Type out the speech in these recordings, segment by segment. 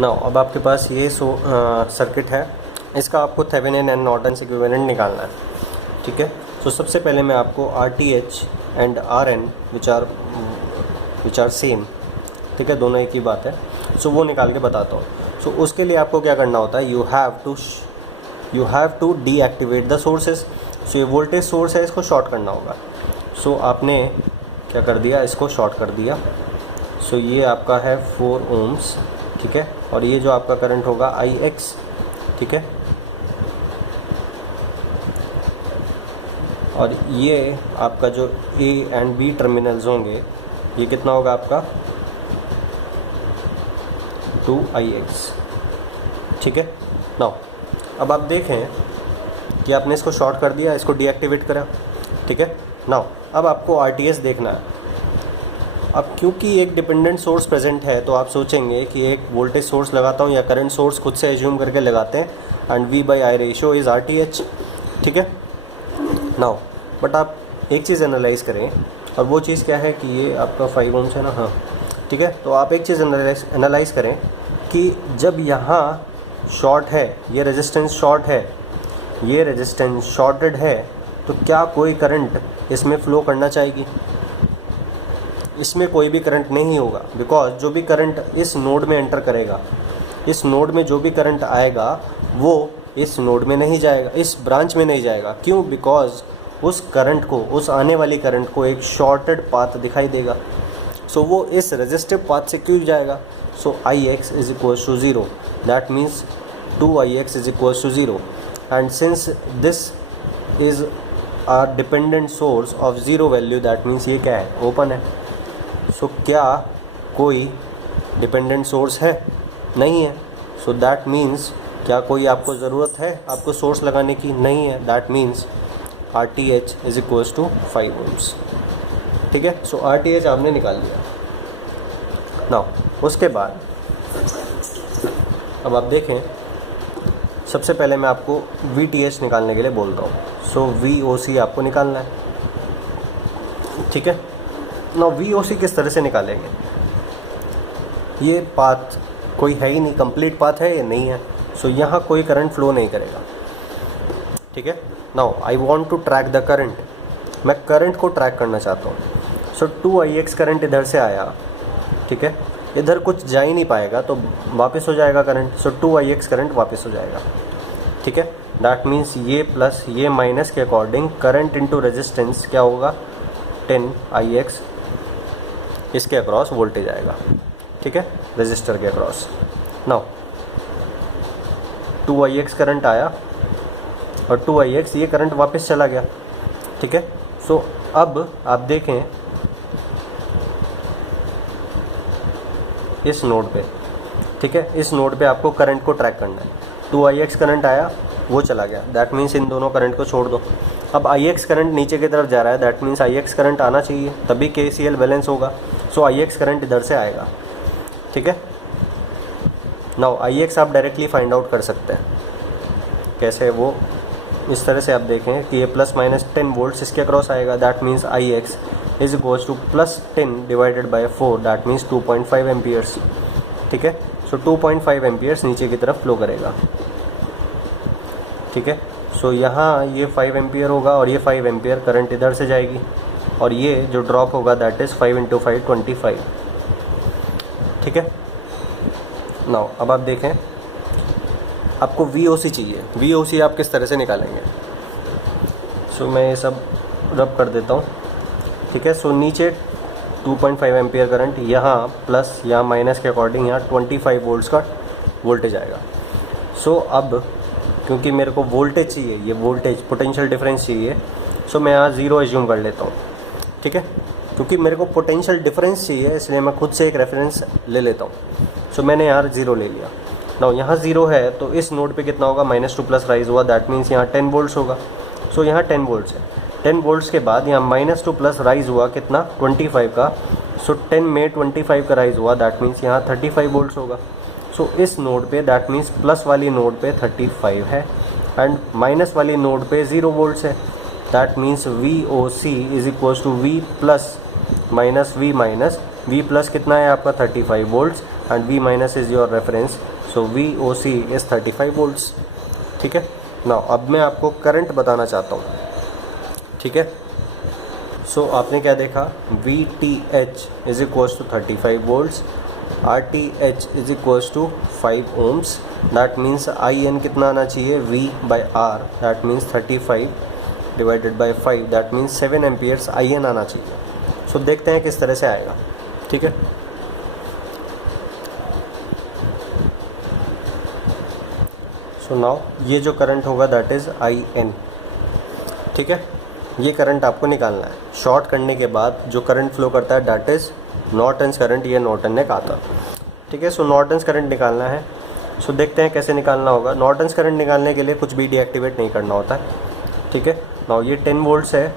Now अब आपके पास ये सर्किट है, इसका आपको थेवेनिन एंड नॉर्टन इक्विवेलेंट निकालना है, ठीक है। तो सबसे पहले मैं आपको RTH and RN which are same, ठीक है, दोनों एक ही बात है, सो वो निकाल के बताता हूँ। सो उसके लिए आपको क्या करना होता है, you have to deactivate the sources. So ये वोल्टेज सोर्स है, इसको शॉर्ट करना होगा। सो आपने क्या कर दिया, इसको शॉर्ट कर दिया। सो ये आपका है 4 ohms, ठीक है, और ये जो आपका करंट होगा IX, ठीक है, और ये आपका जो A एंड B टर्मिनल्स होंगे, ये कितना होगा आपका 2IX, ठीक है। नाउ अब आप देखें कि आपने इसको शॉर्ट कर दिया, इसको डीएक्टिवेट करा, ठीक है। नाउ अब आपको RTS देखना है। अब क्योंकि एक डिपेंडेंट सोर्स प्रेजेंट है, तो आप सोचेंगे कि एक वोल्टेज सोर्स लगाता हूँ या करंट सोर्स खुद से एज्यूम करके लगाते हैं, and V/I ratio is RTH, ठीक है। नाउ बट आप एक चीज़ एनालाइज़ करें, और वो चीज़ क्या है कि ये आपका 5 ohms है ना, हाँ, ठीक है। तो आप एक चीज़ एनालाइज़ करें कि जब यहाँ शॉर्ट है, ये रेजिस्टेंस शॉर्ट है, ये रेजिस्टेंस शॉर्टेड है, तो क्या कोई करंट इसमें फ़्लो करना चाहेगी? इसमें कोई भी करंट नहीं होगा, बिकॉज जो भी करंट इस नोड में एंटर करेगा, इस नोड में जो भी करंट आएगा वो इस नोड में नहीं जाएगा, इस ब्रांच में नहीं जाएगा। क्यों? बिकॉज उस करंट को, उस आने वाली करंट को एक शॉर्टेड पाथ दिखाई देगा। सो वो इस रेजिस्टिव पाथ से क्यों जाएगा? So IX is equals to 0, that means 2IX is equals to 0, and since this is a dependent source of 0 value, that means ये क्या है, ओपन है। सो क्या कोई डिपेंडेंट सोर्स है? नहीं है। सो दैट मीन्स क्या कोई आपको ज़रूरत है आपको सोर्स लगाने की? नहीं है। That means RTH is equals to 5 ohms, ठीक है। सो RTH आपने निकाल लिया। नाउ उसके बाद अब आप देखें, सबसे पहले मैं आपको VTH निकालने के लिए बोलता हूँ। सो VOC आपको निकालना है, ठीक है। नाउ VOC किस तरह से निकालेंगे? ये पाथ कोई है ही नहीं, कंप्लीट पाथ है या नहीं है, सो यहाँ कोई करंट फ्लो नहीं करेगा, ठीक है। Now I want to track the current, मैं करंट को ट्रैक करना चाहता हूँ। सो 2IX करंट इधर से आया, ठीक है, इधर कुछ जा ही नहीं पाएगा तो वापस हो जाएगा करंट। सो 2IX करंट वापस हो जाएगा, ठीक है। दैट मीन्स ये प्लस ये माइनस के अकॉर्डिंग करंट इनटू रेजिस्टेंस क्या होगा, 10IX, इसके अक्रॉस वोल्टेज आएगा, ठीक है, रेजिस्टर के अक्रॉस। नाउ 2IX करंट आया और 2IX ये करंट वापस चला गया, ठीक है। सो अब आप देखें इस नोड पे, ठीक है, इस नोड पे आपको करंट को ट्रैक करना है। 2IX करंट आया, वो चला गया, दैट मीन्स इन दोनों करंट को छोड़ दो। अब IX करंट नीचे की तरफ जा रहा है, दैट मीन्स IX करंट आना चाहिए, तभी KCL बैलेंस होगा। सो IX करंट इधर से आएगा, ठीक है। नाउ IX आप डायरेक्टली फाइंड आउट कर सकते हैं, कैसे? वो इस तरह से आप देखें कि ये प्लस माइनस 10 वोल्ट्स इसके अक्रॉस आएगा, that means IX is equals two plus 10 divided by 4, that means 2.5 amperes, ठीक है। सो 2.5 एम्पियर्स नीचे की तरफ फ्लो करेगा, ठीक है। सो यहाँ ये 5 एम्पियर होगा और ये 5 एम्पियर करंट इधर से जाएगी, और ये जो ड्रॉप होगा दैट इज़ 5 × 5 25, ठीक है। नाउ अब आप देखें, आपको VOC चाहिए। VOC आप किस तरह से निकालेंगे? सो मैं ये सब रब कर देता हूँ, ठीक है। सो नीचे 2.5 एम्पियर करंट, यहाँ प्लस यहाँ माइनस के अकॉर्डिंग यहाँ 25 वोल्ट्स का वोल्टेज आएगा। सो अब क्योंकि मेरे को वोल्टेज चाहिए, ये वोल्टेज पोटेंशियल डिफरेंस चाहिए, सो मैं यहाँ 0 एज्यूम कर लेता हूँ, ठीक है। क्योंकि मेरे को पोटेंशियल डिफरेंस चाहिए, इसलिए मैं खुद से एक रेफरेंस ले लेता हूँ। सो मैंने यहाँ 0 ले लिया। नाउ यहाँ 0 है तो इस नोड पे कितना होगा, -2 प्लस राइज हुआ, दैट मीन्स यहाँ 10 वोल्ट्स होगा। सो यहाँ 10 वोल्ट्स है, 10 वोल्ट्स के बाद यहाँ -2 प्लस राइज हुआ कितना, 25 का। सो 10 में 25 का राइज हुआ, दैट मीन्स यहाँ 35 वोल्ट्स होगा। सो इस नोड पे दैट मीन्स प्लस वाली नोड पे 35 है एंड माइनस वाली नोड पे 0 वोल्ट्स है, that means VOC is equals to V plus minus V minus V plus कितना है आपका 35 volts and V minus is your reference, so VOC is 35 volts. ठीक है ना। अब मैं आपको करंट बताना चाहता हूँ। ठीक है, सो आपने क्या देखा, VTH is equals to 35 volts, RTH is equals to 5 ohms. That means IN कितना आना चाहिए, V/R, that means 35 divided by 5, that means 7 amperes IN आना चाहिए। सो देखते हैं किस तरह से आएगा। ठीक है, सो नाउ ये जो करंट होगा दैट इज़ IN। ठीक है, ये करंट आपको निकालना है। शॉर्ट करने के बाद जो करंट फ्लो करता है दैट इज़ नॉर्टन्स करंट, ये नॉर्टन ने कहा था। ठीक है, सो नॉर्टन्स करंट निकालना है। सो देखते हैं कैसे निकालना होगा। नॉर्टन्स करंट निकालने के लिए कुछ भी डीएक्टिवेट नहीं करना होता है। ठीक है, नाउ ये 10 वोल्ट्स है।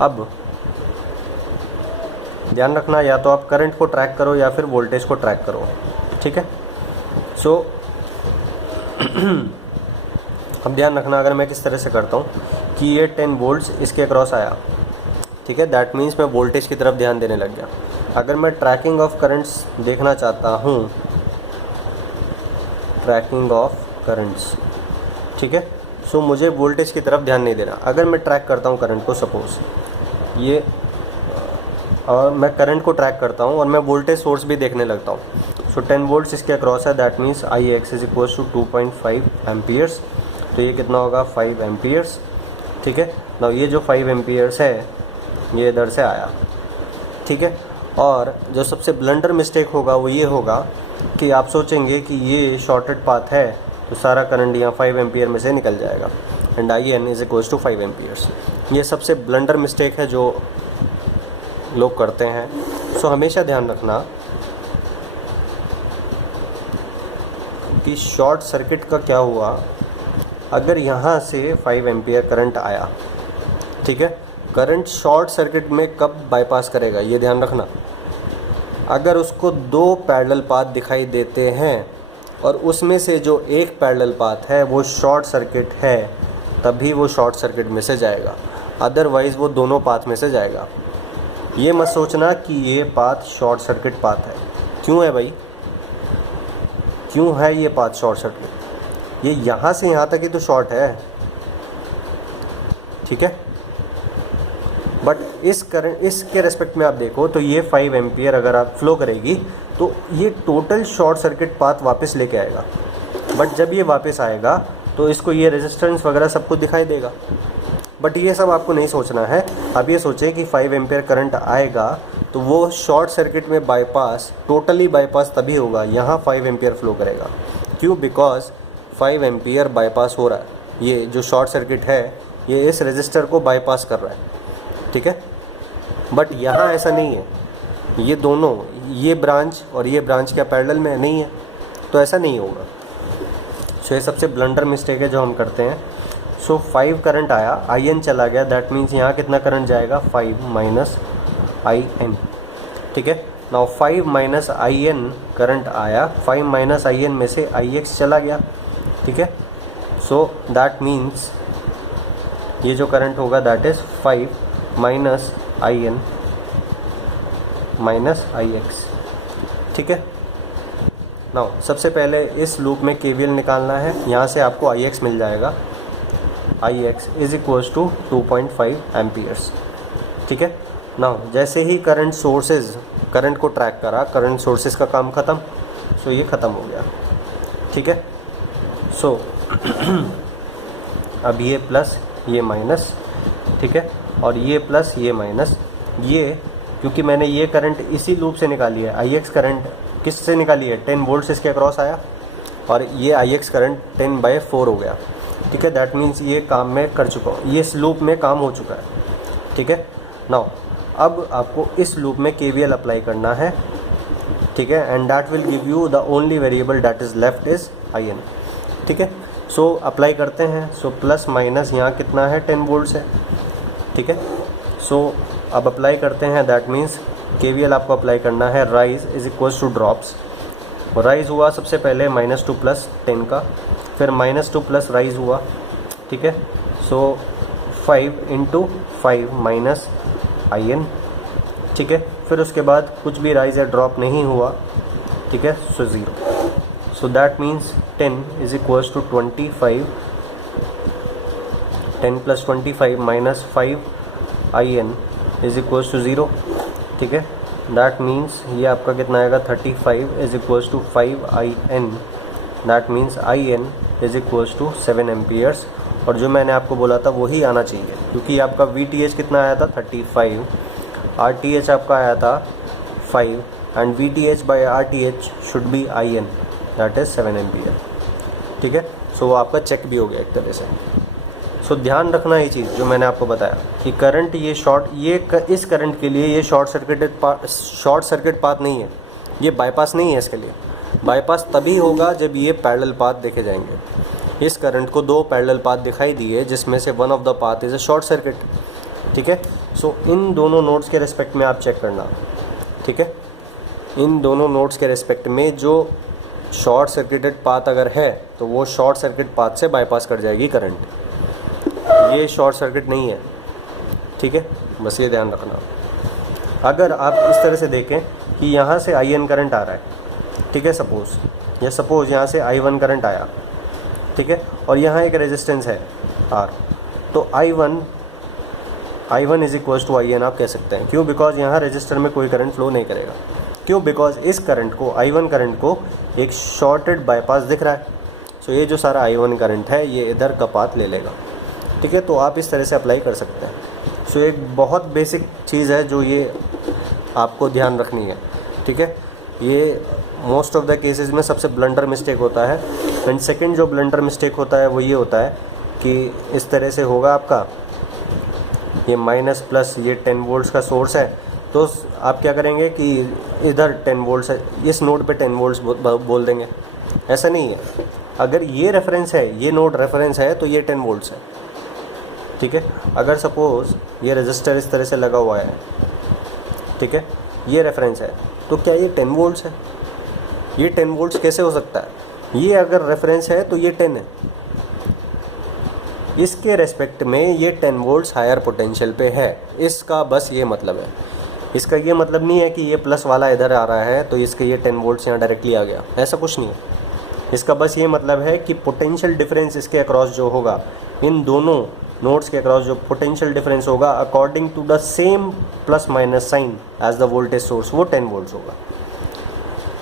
अब ध्यान रखना, या तो आप करंट को ट्रैक करो या फिर वोल्टेज को ट्रैक करो। ठीक है, सो अब ध्यान रखना, अगर मैं किस तरह से करता हूँ कि ये 10 वोल्ट्स इसके अक्रॉस आया। ठीक है, दैट मीन्स मैं वोल्टेज की तरफ ध्यान देने लग गया। अगर मैं ट्रैकिंग ऑफ करंट्स देखना चाहता हूँ, ट्रैकिंग ऑफ करंट्स, ठीक है, सो मुझे वोल्टेज की तरफ ध्यान नहीं देना। अगर मैं ट्रैक करता हूँ करंट को, सपोज ये, और मैं करंट को ट्रैक करता हूँ और मैं वोल्टेज सोर्स भी देखने लगता हूँ। सो 10 वोल्ट्स इसके अक्रॉस है, that means IX is equals to 2.5 amperes. तो ये कितना होगा, 5 एम्पियर्स। ठीक है, ना ये जो 5 एम्पियर्स है ये इधर से आया। ठीक है, और जो सबसे ब्लंडर मिस्टेक होगा वो ये होगा कि आप सोचेंगे कि ये शॉर्टेड पाथ है तो सारा करंट यहाँ 5 एम्पियर में से निकल जाएगा and IN is equals to 5 amperes. ये सबसे ब्लंडर मिस्टेक है जो लोग करते हैं। सो हमेशा ध्यान रखना कि शॉर्ट सर्किट का क्या हुआ। अगर यहाँ से 5 एम्पियर करंट आया, ठीक है, करंट शॉर्ट सर्किट में कब बाईपास करेगा ये ध्यान रखना। अगर उसको 2 पैरेलल पाथ दिखाई देते हैं और उसमें से जो एक पैरेलल पाथ है वो शॉर्ट सर्किट है, तभी वो शॉर्ट सर्किट में से जाएगा, अदरवाइज़ वो दोनों पाथ में से जाएगा। ये मत सोचना कि ये पाथ शॉर्ट सर्किट पाथ है। क्यों है भाई, क्यों है ये पाथ शॉर्ट सर्किट? ये यहाँ से यहाँ तक ही तो शॉर्ट है। ठीक है, बट इस करंट, इसके रेस्पेक्ट में आप देखो तो ये 5 एम्पियर अगर आप फ्लो करेगी तो ये टोटल शॉर्ट सर्किट पाथ वापस लेके आएगा। बट जब ये वापस आएगा तो इसको ये रेजिस्टेंस वगैरह सब कुछ दिखाई देगा। बट ये सब आपको नहीं सोचना है। अब ये सोचें कि 5 एम्पियर करंट आएगा तो वो शॉर्ट सर्किट में बाईपास, टोटली बाईपास तभी होगा, यहाँ 5 एम्पियर फ्लो करेगा। क्यों? बिकॉज 5 एम्पियर बाईपास हो रहा है। ये जो शॉर्ट सर्किट है ये इस रेजिस्टर को बाईपास कर रहा है। ठीक है, बट यहाँ ऐसा नहीं है। ये दोनों, ये ब्रांच और ये ब्रांच क्या पैरेलल में नहीं है? तो ऐसा नहीं होगा। सो ये सबसे ब्लंडर मिस्टेक है जो हम करते हैं। सो 5 करंट आया, IN चला गया, दैट मीन्स यहाँ कितना करंट जाएगा, 5 माइनस IN। ठीक है, नाउ 5 माइनस IN करंट आया, 5 माइनस IN में से IX चला गया। ठीक है, सो दैट मीन्स ये जो करंट होगा that is 5 minus IN minus IX। ठीक है, नाउ सबसे पहले इस लूप में KVL निकालना है। यहाँ से आपको IX मिल जाएगा, IX is equals to 2.5 amperes. ठीक है, नाउ जैसे ही करंट सोर्सेज करंट को ट्रैक करा, करंट सोर्सेज का काम ख़त्म। सो ये ख़त्म हो गया। ठीक है, सो अब ये प्लस ये माइनस, ठीक है, और ये प्लस ये माइनस, ये क्योंकि मैंने ये करंट इसी लूप से निकाली है। IX करंट किस से निकाली है, 10 वोल्ट इसके अक्रॉस आया और ये IX करंट 10/4 हो गया। ठीक है, दैट मीन्स ये काम मैं कर चुका हूँ, ये इस लूप में काम हो चुका है। ठीक है, नाउ अब आपको इस लूप में KVL अप्लाई करना है। ठीक है, and that will give you the only variable that is left is IN। ठीक है, सो अप्लाई करते हैं। सो प्लस माइनस यहाँ कितना है, 10 वोल्ट है। ठीक है, सो अब अप्लाई करते हैं, दैट मीन्स KVL आपको अप्लाई करना है। Rise is equals two drops. Rise हुआ सबसे पहले -2 प्लस 10 का, फिर -2 प्लस राइज हुआ। ठीक है, सो 5 इंटू 5 माइनस IN। ठीक है, फिर उसके बाद कुछ भी राइज या ड्रॉप नहीं हुआ। ठीक है, so 0, so that means 10 is equals to 25, 10 + 25 minus 5in is equals to 0, ठीक है। दैट मीन्स ये आपका कितना आएगा, 35 is equals to 5in, that means in is equals to 7 amperes. और जो मैंने आपको बोला था वही आना चाहिए, क्योंकि आपका VTH कितना आया था 35, RTH आपका आया था 5 and VTH by RTH should be in, that is 7 ampere, ठीक है। सो वो आपका चेक भी हो गया एक तरह से। सो ध्यान रखना ये चीज़ जो मैंने आपको बताया कि करंट ये इस करंट के लिए ये शॉर्ट सर्किट पाथ नहीं है, ये बाईपास नहीं है। इसके लिए बाईपास तभी होगा जब ये पैरेलल पाथ देखे जाएंगे। इस करंट को 2 पैरेलल पाथ दिखाई दिए जिसमें से one of the path is a short circuit, ठीक है। सो इन दोनों नोड्स के रिस्पेक्ट में आप चेक करना, ठीक है। इन दोनों नोड्स के रिस्पेक्ट में जो शॉर्ट सर्किटेड पाथ अगर है तो वो शॉर्ट सर्किट पाथ से बाईपास कर जाएगी करंट। ये शॉर्ट सर्किट नहीं है, ठीक है, बस ये ध्यान रखना। अगर आप इस तरह से देखें कि यहाँ से in करंट आ रहा है, ठीक है, सपोज़ यहाँ से I1 करंट आया, ठीक है, और यहाँ एक रेजिस्टेंस है R, तो I1 is equals to in आप कह सकते हैं। क्यों? बिकॉज यहाँ रेजिस्टर में कोई करंट फ्लो नहीं करेगा। क्यों? बिकॉज इस करंट को I1 करंट को एक शॉर्टेड बाईपास दिख रहा है। सो ये जो सारा I1 करंट है ये इधर का पाथ ले लेगा, ठीक है। तो आप इस तरह से अप्लाई कर सकते हैं। सो एक बहुत बेसिक चीज़ है जो ये आपको ध्यान रखनी है, ठीक है। ये मोस्ट ऑफ द केसेस में सबसे ब्लंडर मिस्टेक होता है। एंड सेकंड जो ब्लंडर मिस्टेक होता है वो ये होता है कि इस तरह से होगा आपका ये माइनस प्लस, ये 10 वोल्ट्स का सोर्स है, तो आप क्या करेंगे कि इधर 10 वोल्ट्स है, इस नोड पे 10 वोल्ट्स बोल देंगे। ऐसा नहीं है। अगर ये रेफरेंस है, ये नोड रेफरेंस है, तो ये 10 वोल्ट्स है, ठीक है। अगर सपोज़ ये रजिस्टर इस तरह से लगा हुआ है, ठीक है, ये रेफरेंस है, तो क्या ये 10 वोल्ट्स है? ये 10 वोल्ट्स कैसे हो सकता है? ये अगर रेफरेंस है तो ये 10 है, इसके रेस्पेक्ट में ये 10 वोल्ट्स हायर पोटेंशियल पे है। इसका बस ये मतलब है। इसका ये मतलब नहीं है कि ये प्लस वाला इधर आ रहा है तो इसके ये 10 वोल्ट्स यहाँ डायरेक्टली आ गया, ऐसा कुछ नहीं है। इसका बस ये मतलब है कि पोटेंशियल डिफरेंस इसके अक्रॉस जो होगा, इन दोनों नोड्स के अक्रॉस जो पोटेंशियल डिफरेंस होगा according to the same plus minus sign as the voltage source, वो 10 वोल्ट्स होगा,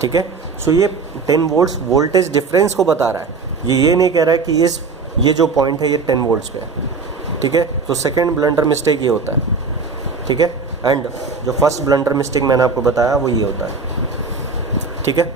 ठीक है। सो ये 10 वोल्ट्स वोल्टेज डिफरेंस को बता रहा है। ये नहीं कह रहा है कि ये जो पॉइंट है ये 10 वोल्ट्स पे है, ठीक है। तो सेकेंड ब्लंडर मिस्टेक ये होता है, ठीक है। एंड जो फर्स्ट ब्लंडर मिस्टेक मैंने आपको बताया वो ये होता है, ठीक है।